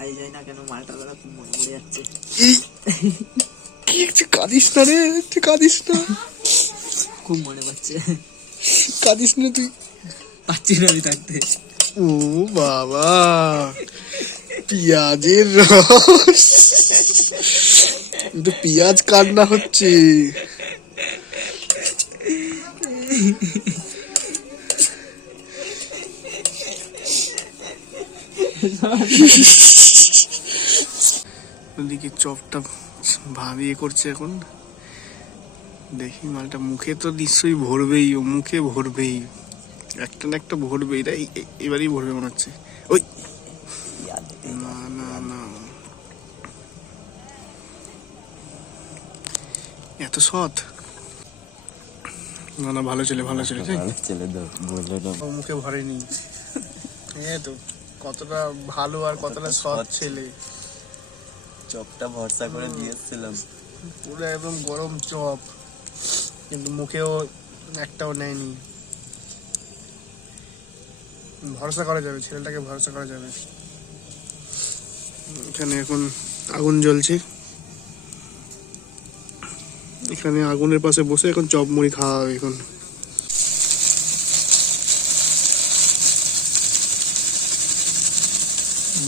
খাই যায় না কেন মালটা দাদা খুব মনে পড়ে যাচ্ছে। কাঁদিস না রে, তুই কাঁদিস না, খুব মনে পড়ছে। কাঁদিস না তুই, পাচ্ছি না আমি থাকতে। ও বাবা, পেঁয়াজের রস, কিন্তু পেঁয়াজ কান্না হচ্ছে। ওদিকে চপটা ভাবিয়ে করছে এখন, দেখি মালটা মুখে তো নিশ্চয়ই ভরবেই, ও মুখে ভরবেই, একটা না একটা ভরবেই, তাই এবারই ভরবে মনে হচ্ছে। ওই না না না, এত সৎ না, না ভালো ছেলে, ভালো ছেলে, মুখে ভরেনি। হ্যাঁ তো কতটা ভালো আর কতটা সৎ ছেলে। চপটা ভরসা করে দিয়েছিলাম, পুরো একদম গরম চপ, কিন্তু মুখেও একটাও নেয়নি। ভরসা করা যাবে, ছেলেটাকে ভরসা করা যাবে। এখানে এখন আগুন জ্বলছে, এখানে আগুনের পাশে বসে এখন চপ মুড়ি খাওয়া হবে এখন।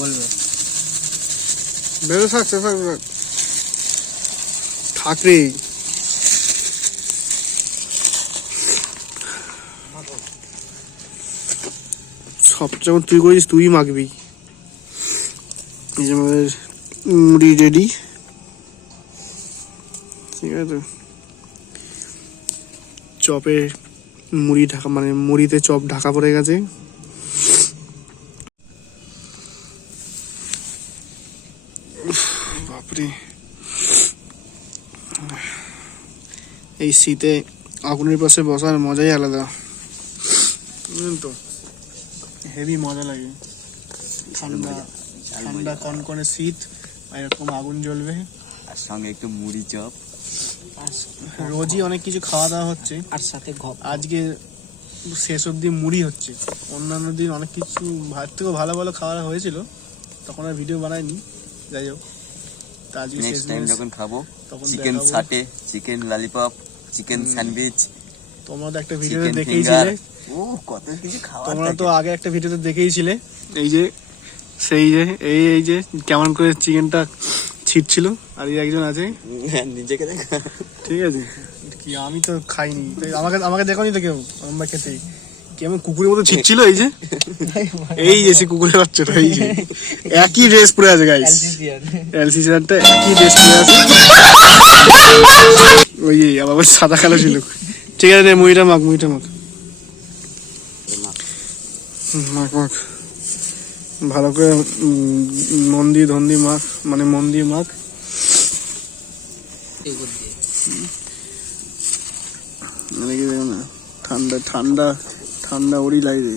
বলবে বেরো, থাক থাক রে। সব যখন তুই করিস তুই মাখবি। এই যে আমাদের মুড়ি রেডি, ঠিক আছে। চপে মুড়ি ঢাকা, মানে মুড়িতে চপ ঢাকা পড়ে গেছে। বাপরে, এই শীতে আগুনের পাশে বসার মজাই আলাদা, তো হেভি মজা লাগে। ঠান্ডা ঠান্ডা কনকনে শীত, আর এরকম আগুন জ্বলবে, আর সঙ্গে একটু মুড়ি চপ। রোজই অনেক কিছু খাওয়া দাওয়া হচ্ছে, আর সাথে আজকে শেষ অবধি মুড়ি হচ্ছে। অন্যান্য দিন অনেক কিছু ভাত থেকেও ভালো ভালো খাওয়া হয়েছিল, তখন আর ভিডিও বানাইনি। যাই হোক, তা আজকে শেষ নেক্সট টাইম দিন যখন খাবো তখন চিকেন দেখাবো। সাটে, চিকেন ললিপপ, চিকেন স্যান্ডউইচ, তোমরা তো একটা ভিডিওতে চিকেন দেখেইছিলে, ও কত কিছু খাওয়া। তোমরা তো আগে একটা ভিডিওতে দেখেইছিলে, এই যে সেই যে এই যে কেমন করে চিকেনটা ছিটছিল। আর এই একজন আছে, নিজেকে দেখা, ঠিক আছে, কি আমি তো খাইনি, তাই আমাকে দেখোনি তো কেউ, আমরা খেতেই কেমন কুকুরের মতো ছিটছিল। এই যে এই যে সে কুকুরের বাচ্চাটা, এই যে একই ড্রেস পরে আছে গাইস, এলসিসিয়ানটা একই ড্রেস পরে আছে। ওই যে আবার সাদা কালো ছিল। ঠিক আছে, মুড়িটা মাখ, মুড়িটা মাখ, মাখ ভালো করে, মন দিয়ে ধন দিয়ে মাখ, মানে মন দিয়ে মাখ। ঠান্ডা ঠান্ডা ঠান্ডা ওরই লাগে।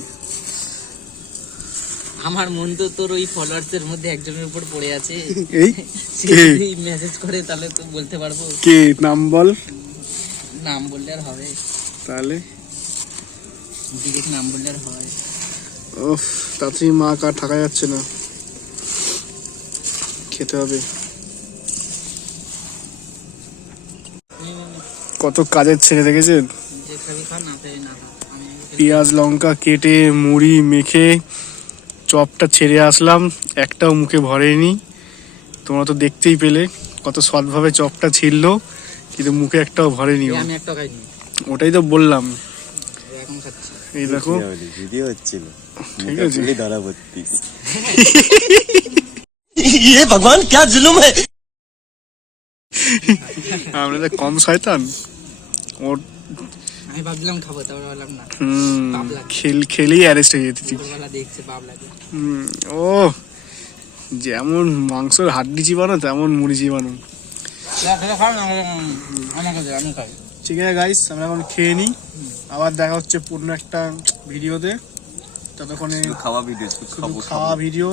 আমার মন তো তোর ওই ফলোয়ার্স এর মধ্যে একজনের উপর পড়ে আছে। এই যদি মেসেজ করে তাহলে তো বলতে পারবো। কে নাম বল, নাম বললে আর হবে? তাহলে ডিরেক্ট নাম বললে আর হয়? ওফ, তাড়াতাড়ি মা কার থাকা যাচ্ছে না, খেতে হবে। কত কাজের ছেড়ে দেখেছেন, যে খাবি খা, না খাবি না খা। পেঁয়াজ লঙ্কা কেটে মুড়ি মেখে চপটা ছেড়ে আসলাম, একটাও মুখে ভরেনি। তোমরা তো দেখতেই পেলে কত সৎভাবে চপটা ছিললো, কিন্তু মুখে একটাও ভরেনি। আমি একটা খাইনি, ওটাই তো বললাম, এখন খাচ্ছি। এই দেখো ভিডিও হচ্ছিল, ঠিক আছে। ধরা পড়তি। ये भगवान क्या जुल्म है। আমরা তো কম শয়তান, ওর আমি ভাবলাম খাবো, তারপর ভাবলাম না, খেলেই অ্যারেস্ট হয়ে যেতে। দুপুরবেলা দেখছে পাপ লাগে। ও যেমন মাংসের হাড্ডি চিবানো, তেমন মুড়ি চিবানো। আমি খাই। ঠিক আছে গাইস, আমরা এখন খেয়ে নিই, আবার দেখা হচ্ছে পূর্ণ একটা ভিডিওতে। ততক্ষণে খাওয়া ভিডিও, শুধু খাওয়া ভিডিও,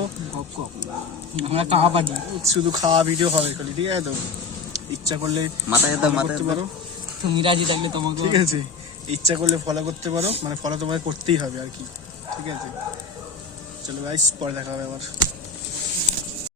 আমরা খাওয়া পারি, শুধু খাওয়া ভিডিও হবে খালি, ঠিক আছে। তো ইচ্ছা করলে মাথায় করতে পারো, তুমি রাজি থাকলে তোমাকে, ঠিক আছে। ইচ্ছা করলে ফলো করতে পারো, মানে ফলো তোমাকে করতেই হবে আর কি, ঠিক আছে। চলো গাইস, পরে দেখা হবে আবার।